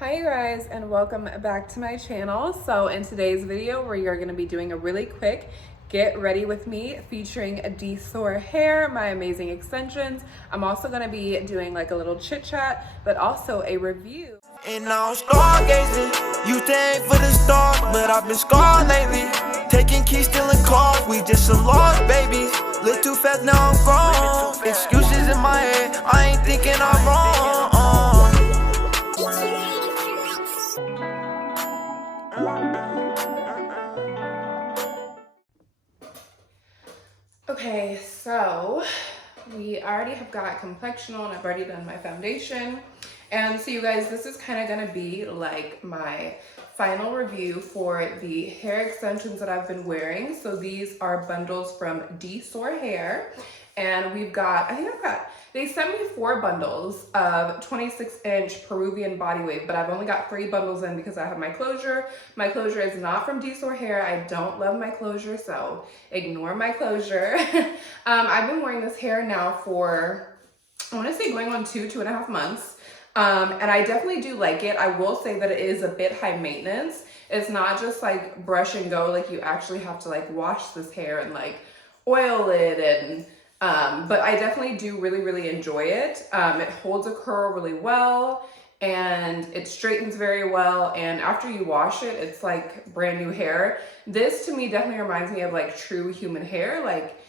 Hi you guys, and welcome back to my channel. So in today's video we are going to be doing a really quick get ready with me featuring Dsoar hair, my amazing extensions. I'm also going to be doing like a little chit chat, but also a review. And now I'm stargazing, you think for the stars, but I've been scarred lately. Taking keys, stealing cars, we just some lost babies. Live too fast, now I'm grown. Excuses in my head, I ain't thinking I'm wrong. Okay, so we already have got complexion on. I've already done my foundation. And so you guys, this is kind of gonna be like my final review for the hair extensions that I've been wearing. So these are bundles from Dsoar Hair. And we've got, they sent me 4 bundles of 26-inch Peruvian Body Wave, but I've only got 3 bundles in because I have my closure. My closure is not from Dsoar Hair. I don't love my closure, so ignore my closure. I've been wearing this hair now for, I want to say going on 2.5 months. And I definitely do like it. I will say that it is a bit high maintenance. It's not just like brush and go, like you actually have to like wash this hair and like oil it and but I definitely do really enjoy it. It holds a curl really well and it straightens very well, and after you wash it, it's like brand new hair. This to me definitely reminds me of like true human hair. Like,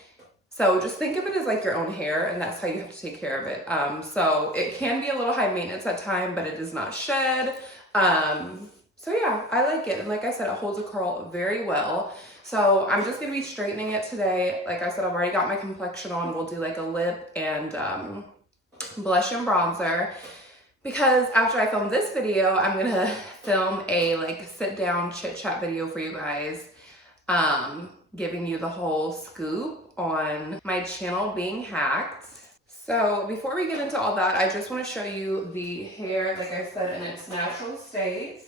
so just think of it as like your own hair, and that's how you have to take care of it. So it can be a little high maintenance at time, but it does not shed. So yeah, I like it. And like I said, it holds a curl very well. So I'm just gonna be straightening it today. Like I said, I've already got my complexion on. We'll do like a lip and blush and bronzer. Because after I film this video, I'm gonna film a like sit down chit chat video for you guys, giving you the whole scoop on my channel being hacked. So before we get into all that, I just want to show you the hair, like I said, in its natural state.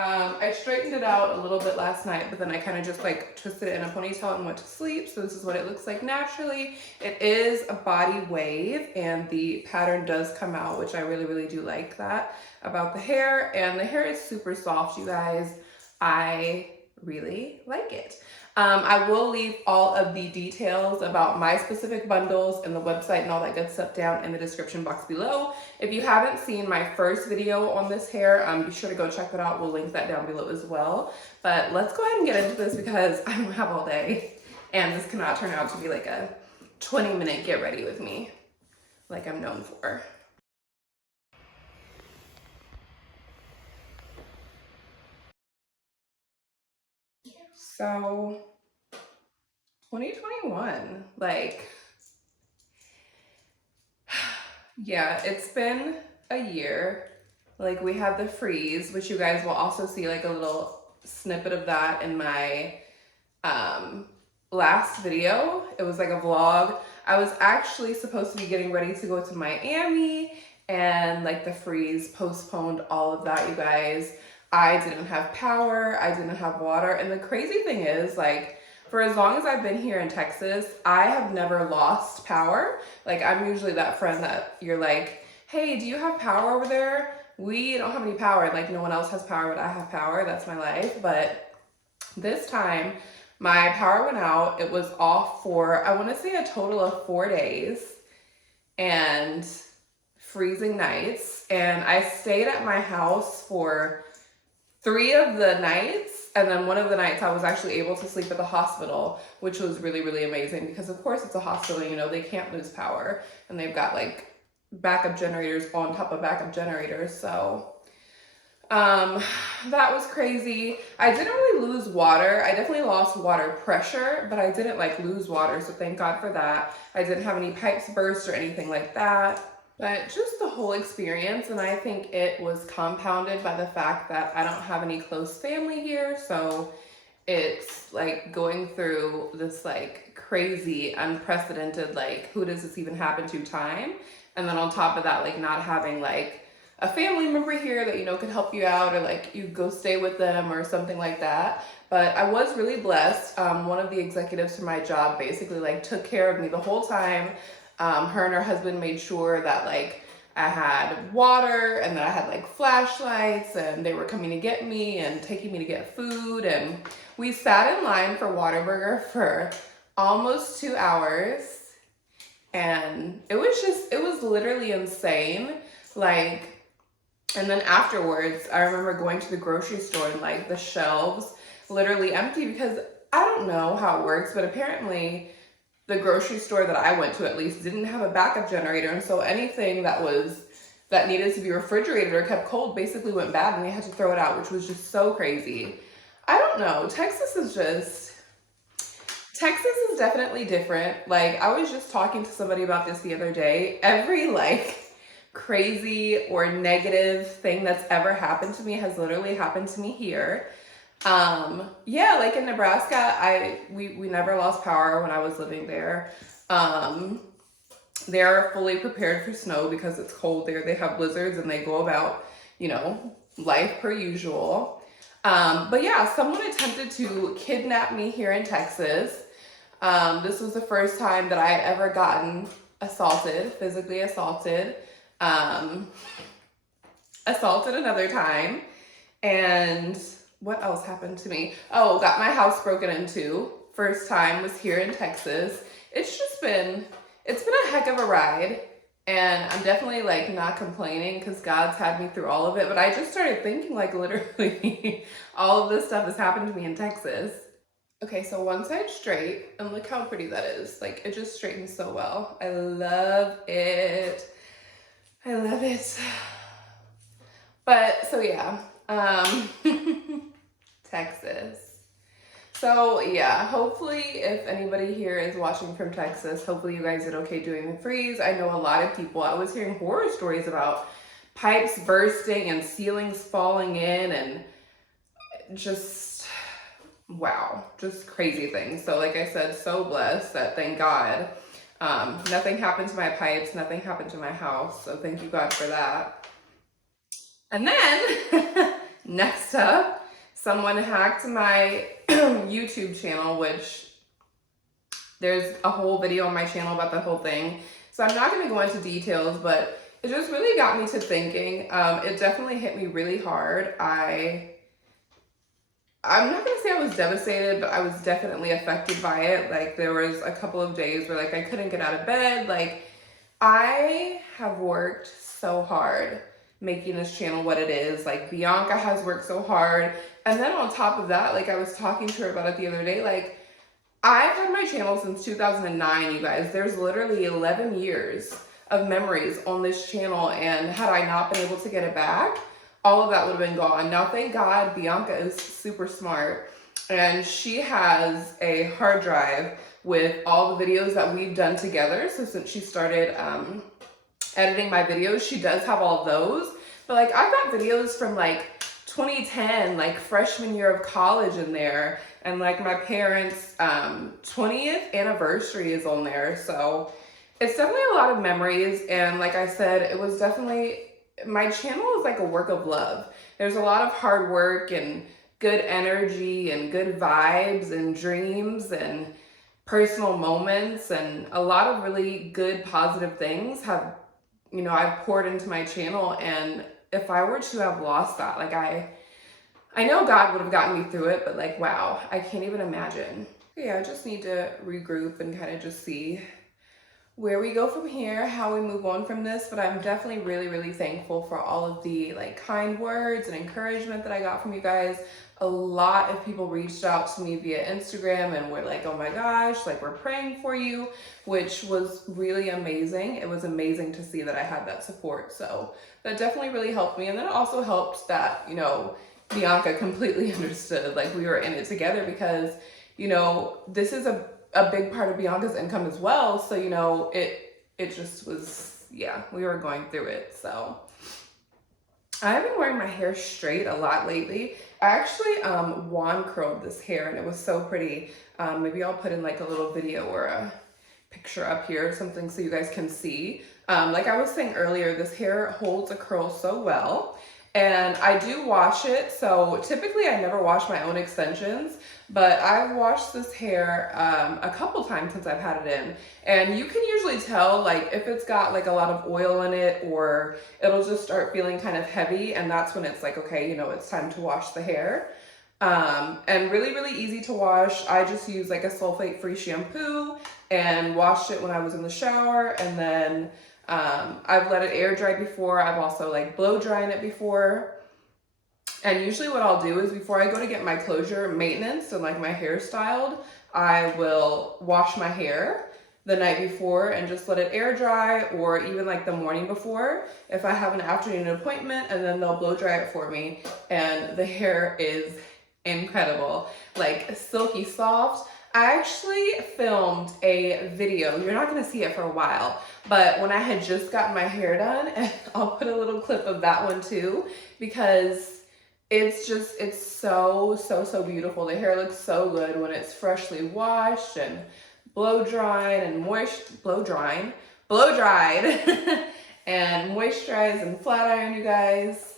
I straightened it out a little bit last night, but then I kind of just like twisted it in a ponytail and went to sleep. So this is what it looks like naturally. It is a body wave and the pattern does come out, which I really do like that about the hair. And the hair is super soft, you guys. I really like it. I will leave all of the details about my specific bundles and the website and all that good stuff down in the description box below. If you haven't seen my first video on this hair, be sure to go check that out. We'll link that down below as well. But let's go ahead and get into this because I don't have all day and this cannot turn out to be like a 20-minute get ready with me like I'm known for. So 2021, like, yeah, it's been a year. Like, we have the freeze, which you guys will also see like a little snippet of that in my last video. It was like a vlog. I was actually supposed to be getting ready to go to Miami, and like the freeze postponed all of that, you guys. I didn't have power, I didn't have water, and the crazy thing is, like, for as long as I've been here in Texas, I have never lost power. Like, I'm usually that friend that you're like, hey, do you have power over there? We don't have any power. Like, no one else has power, but I have power. That's my life. But this time, my power went out. It was off for, I want to say, a total of 4 days and freezing nights. And I stayed at my house for 3 of the nights, and then one of the nights I was actually able to sleep at the hospital, which was really amazing because of course it's a hospital, you know, they can't lose power, and they've got like backup generators on top of backup generators. So that was crazy. I didn't really lose water. I definitely lost water pressure, but I didn't like lose water, so thank God for that. I didn't have any pipes burst or anything like that. But just the whole experience, and I think it was compounded by the fact that I don't have any close family here, so it's like going through this like crazy, unprecedented, like, who does this even happen to time? And then on top of that, like not having like a family member here that, you know, could help you out, or like you go stay with them or something like that. But I was really blessed. One of the executives from my job basically like took care of me the whole time. Her and her husband made sure that like I had water, and then I had like flashlights, and they were coming to get me and taking me to get food. And we sat in line for Whataburger for almost 2 hours. And it was literally insane. Like, and then afterwards, I remember going to the grocery store and like the shelves literally empty, because I don't know how it works, but apparently the grocery store that I went to at least didn't have a backup generator. And so anything that needed to be refrigerated or kept cold basically went bad, and they had to throw it out, which was just so crazy. I don't know. Texas is definitely different. Like, I was just talking to somebody about this the other day. Every like crazy or negative thing that's ever happened to me has literally happened to me here. Yeah, like in Nebraska, we never lost power when I was living there. They're fully prepared for snow because it's cold there. They have blizzards and they go about, life per usual. But yeah, someone attempted to kidnap me here in Texas. This was the first time that I had ever gotten assaulted, physically assaulted. Assaulted another time. And what else happened to me? Oh, got my house broken into. First time was here in Texas. It's been a heck of a ride. And I'm definitely like not complaining because God's had me through all of it. But I just started thinking like literally all of this stuff has happened to me in Texas. Okay, so one side straight, and look how pretty that is. Like, it just straightens so well. I love it. I love it. But, so yeah, Texas. So yeah, hopefully if anybody here is watching from Texas, hopefully you guys did okay doing the freeze. I know a lot of people, I was hearing horror stories about pipes bursting and ceilings falling in and just, wow, just crazy things. So like I said, so blessed that thank God, nothing happened to my pipes, nothing happened to my house. So thank you God for that. And then next up, someone hacked my YouTube channel, which there's a whole video on my channel about the whole thing. So I'm not going to go into details, but it just really got me to thinking. It definitely hit me really hard. I'm not going to say I was devastated, but I was definitely affected by it. Like, there was a couple of days where like I couldn't get out of bed. Like, I have worked so hard making this channel what it is. Like, Bianca has worked so hard. And then on top of that, like I was talking to her about it the other day, like I've had my channel since 2009, you guys. There's literally 11 years of memories on this channel. And had I not been able to get it back, all of that would have been gone. Now, thank God, Bianca is super smart. And she has a hard drive with all the videos that we've done together. So since she started editing my videos, she does have all of those. But like, I've got videos from like 2010, like freshman year of college in there. And like my parents' 20th anniversary is on there. So it's definitely a lot of memories. And like I said, it was definitely, my channel is like a work of love. There's a lot of hard work and good energy and good vibes and dreams and personal moments, and a lot of really good positive things have, I've poured into my channel. And if I were to have lost that, like I know God would have gotten me through it, but like, wow, I can't even imagine. Yeah, I just need to regroup and kind of just see where we go from here, how we move on from this. But I'm definitely really, really thankful for all of the like kind words and encouragement that I got from you guys. A lot of people reached out to me via Instagram and were like, oh my gosh, like we're praying for you, which was really amazing. It was amazing to see that I had that support. So that definitely really helped me. And then it also helped that, Bianca completely understood, like we were in it together, because, this is a big part of Bianca's income as well. So, it just was, yeah, we were going through it. So I've been wearing my hair straight a lot lately. I actually wand curled this hair and it was so pretty. Maybe I'll put in like a little video or a picture up here or something so you guys can see. Like I was saying earlier, this hair holds a curl so well. And I do wash it, so typically I never wash my own extensions, but I've washed this hair a couple times since I've had it in. And you can usually tell like if it's got like a lot of oil in it, or it'll just start feeling kind of heavy, and that's when it's like, okay, you know, it's time to wash the hair. And really, really easy to wash. I just use like a sulfate-free shampoo and washed it when I was in the shower, and then I've let it air dry before. I've also like blow drying it before. And usually what I'll do is before I go to get my closure maintenance and like my hair styled, I will wash my hair the night before and just let it air dry, or even like the morning before if I have an afternoon appointment, and then they'll blow dry it for me, and the hair is incredible, like silky soft. I actually filmed a video, you're not gonna see it for a while, but when I had just gotten my hair done, and I'll put a little clip of that one too, because it's so beautiful. The hair looks so good when it's freshly washed and blow dried and blow dried and moisturized and flat ironed, you guys.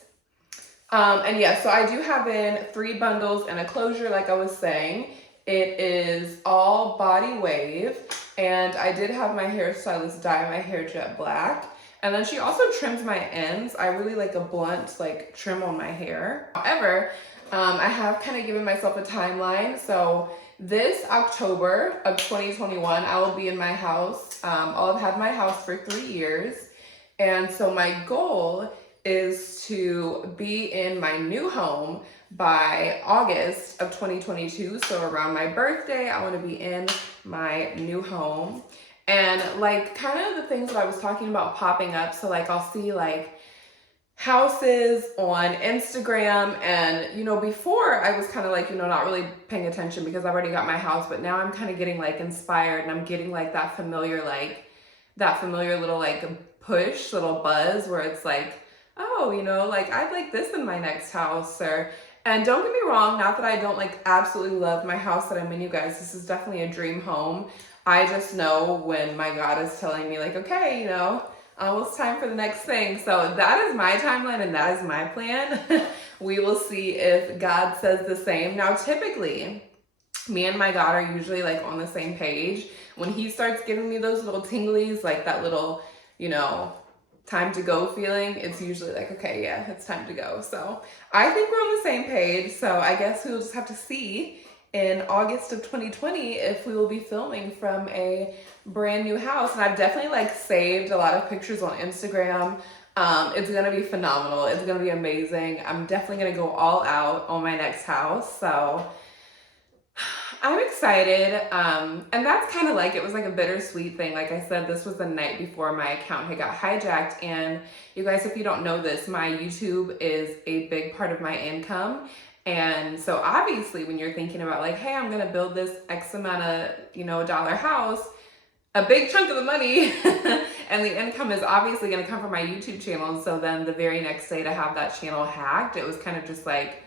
And yeah, so I do have in 3 bundles and a closure, like I was saying. It is all body wave, and I did have my hairstylist dye my hair jet black. And then she also trims my ends. I really like a blunt like trim on my hair. However, I have kind of given myself a timeline. So this October of 2021, I will be in my house. I'll have had my house for 3 years. And so my goal is to be in my new home by August of 2022. So around my birthday, I want to be in my new home. And like kind of the things that I was talking about popping up. So like I'll see like houses on Instagram, and you know, before I was kind of like, you know, not really paying attention because I've already got my house, but now I'm kind of getting like inspired, and I'm getting like that familiar little like push, little buzz where it's like, oh, you know, like I'd like this in my next house. Or, and don't get me wrong, not that I don't like absolutely love my house that I'm in, you guys. This is definitely a dream home. I just know when my God is telling me like, okay, you know, it's time for the next thing. So that is my timeline and that is my plan. We will see if God says the same. Now, typically, me and my God are usually like on the same page. When he starts giving me those little tinglies, like that little, you know, time to go feeling, it's usually like, okay, yeah, it's time to go. So I think we're on the same page. So I guess we'll just have to see in August of 2020 if we will be filming from a brand new house. And I've definitely like saved a lot of pictures on Instagram. It's gonna be phenomenal. It's gonna be amazing. I'm definitely gonna go all out on my next house. So I'm excited. And that's kind of like, it was like a bittersweet thing. Like I said, this was the night before my account had got hijacked. And you guys, if you don't know this, my YouTube is a big part of my income. And so obviously when you're thinking about like, hey, I'm gonna build this X amount of, you know, dollar house, a big chunk of the money and the income is obviously gonna come from my YouTube channel. So then the very next day to have that channel hacked, it was kind of just like,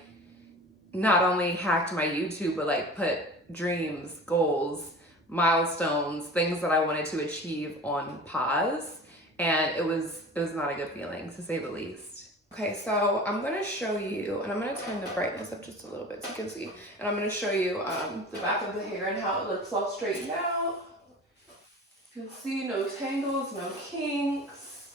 not only hacked my YouTube, but like put dreams, goals, milestones, things that I wanted to achieve on pause. And it was not a good feeling, to say the least. Okay, so I'm gonna show you, and I'm gonna turn the brightness up just a little bit so you can see. And I'm gonna show you the back of the hair and how it looks all straightened out. You can see no tangles, no kinks.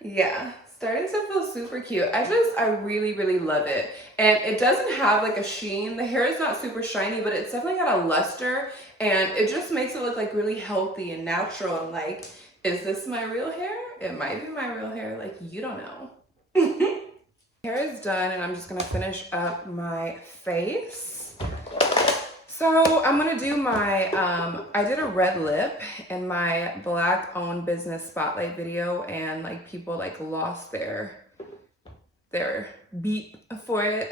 Yeah, starting to feel super cute. I really love it. And it doesn't have like a sheen. The hair is not super shiny, but it's definitely got a luster, and it just makes it look like really healthy and natural. And like, is this my real hair? It might be my real hair, like you don't know. Hair is done, and I'm just gonna finish up my face. So I'm gonna do my, I did a red lip in my Black owned business spotlight video, and like people like lost their beep for it.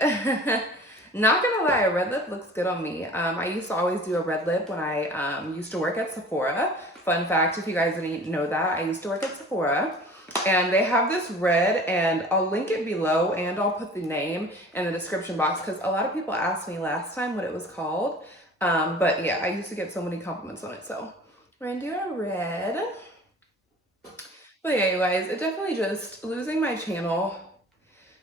Not gonna lie, a red lip looks good on me. I used to always do a red lip when I used to work at Sephora. Fun fact, if you guys didn't know that, I used to work at Sephora. And they have this red, and I'll link it below, and I'll put the name in the description box because a lot of people asked me last time what it was called. But yeah, I used to get so many compliments on it. So we're gonna do a red. But yeah, you guys, it definitely just, losing my channel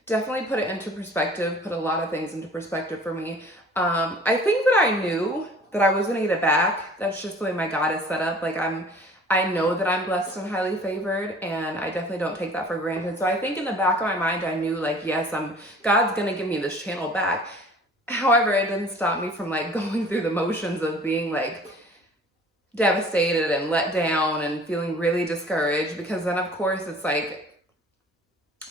definitely put it into perspective, put a lot of things into perspective for me. I think that I knew that I was gonna get it back. That's just the way my God is set up. Like I know that I'm blessed and highly favored, and I definitely don't take that for granted. So I think in the back of my mind, I knew like, yes, God's gonna give me this channel back. However, it didn't stop me from like going through the motions of being like devastated and let down and feeling really discouraged, because then of course it's like,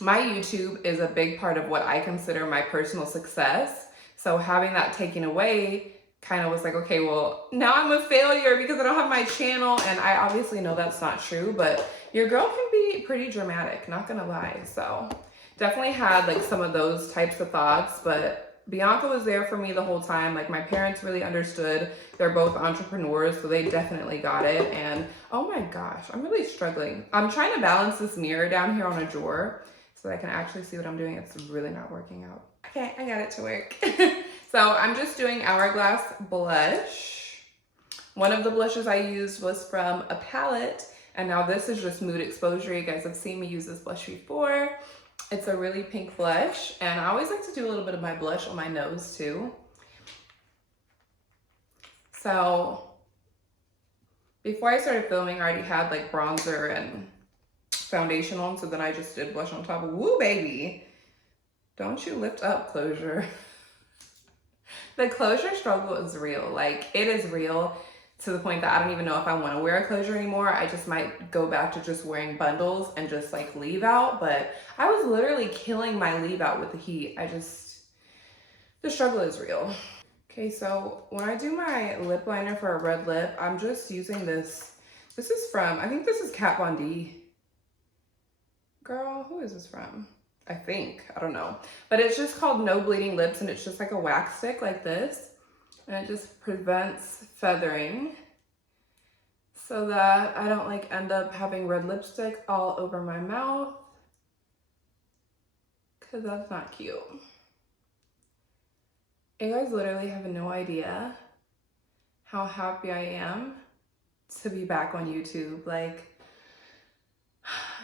my YouTube is a big part of what I consider my personal success. So having that taken away kind of was like, okay, well, now I'm a failure because I don't have my channel. And I obviously know that's not true, but your girl can be pretty dramatic, not gonna lie. So definitely had like some of those types of thoughts, but Bianca was there for me the whole time. Like my parents really understood. They're both entrepreneurs, so they definitely got it. And oh my gosh, I'm really struggling. I'm trying to balance this mirror down here on a drawer so that I can actually see what I'm doing. It's really not working out. Okay, I got it to work. So I'm just doing Hourglass blush. One of the blushes I used was from a palette, and now this is just Mood Exposure. You guys have seen me use this blush before. It's a really pink blush, and I always like to do a little bit of my blush on my nose too. So before I started filming, I already had like bronzer and foundation on, so then I just did blush on top. Woo, baby. Don't you lift up, closure. The closure struggle is real. Like, it is real to the point that I don't even know if I want to wear a closure anymore. I just might go back to just wearing bundles and just like leave out. But I was literally killing my leave out with the heat. The struggle is real. Okay, so when I do my lip liner for a red lip, I'm just using this. This is from, I think this is Kat Von D. Girl, who is this from? I think, I don't know. But it's just called No Bleeding Lips, and it's just like a wax stick like this. And it just prevents feathering so that I don't like end up having red lipstick all over my mouth, because that's not cute. You guys literally have no idea how happy I am to be back on YouTube. Like,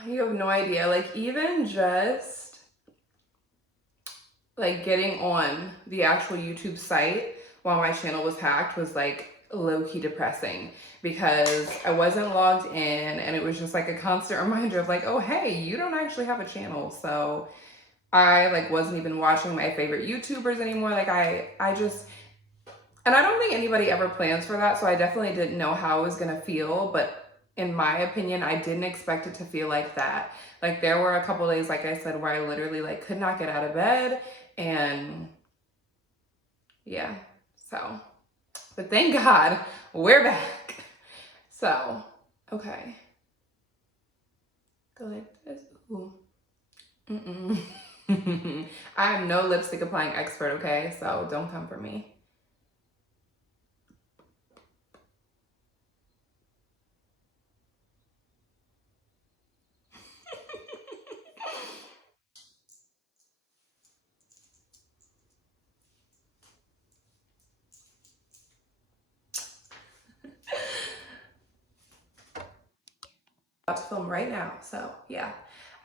you have no idea. Like, even just like getting on the actual YouTube site while my channel was hacked was like low-key depressing, because I wasn't logged in, and it was just like a constant reminder of like, oh hey, you don't actually have a channel. So I like wasn't even watching my favorite YouTubers anymore. Like I just, and I don't think anybody ever plans for that, so I definitely didn't know how I was gonna feel. But in my opinion, I didn't expect it to feel like that. Like, there were a couple days, like I said, where I literally like could not get out of bed, and yeah, so, but thank God we're back. So, okay. Go like this. Ooh. I am no lipstick applying expert, okay? So don't come for me. About to film right now, so yeah.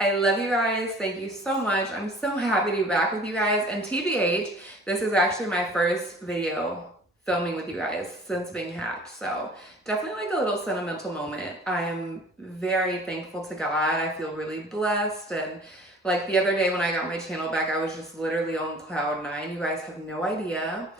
I love you guys. Thank you so much. I'm so happy to be back with you guys. And TBH, this is actually my first video filming with you guys since being hacked. So definitely like a little sentimental moment. I am very thankful to God. I feel really blessed. And like the other day when I got my channel back, I was just literally on cloud 9. You guys have no idea.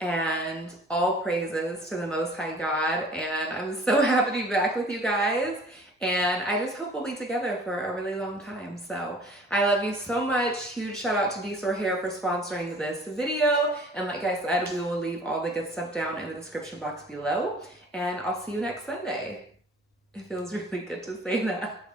And all praises to the Most High God. And I'm so happy to be back with you guys. And I just hope we'll be together for a really long time. So I love you so much. Huge shout out to Dsoar Hair for sponsoring this video. And like I said, we will leave all the good stuff down in the description box below. And I'll see you next Sunday. It feels really good to say that.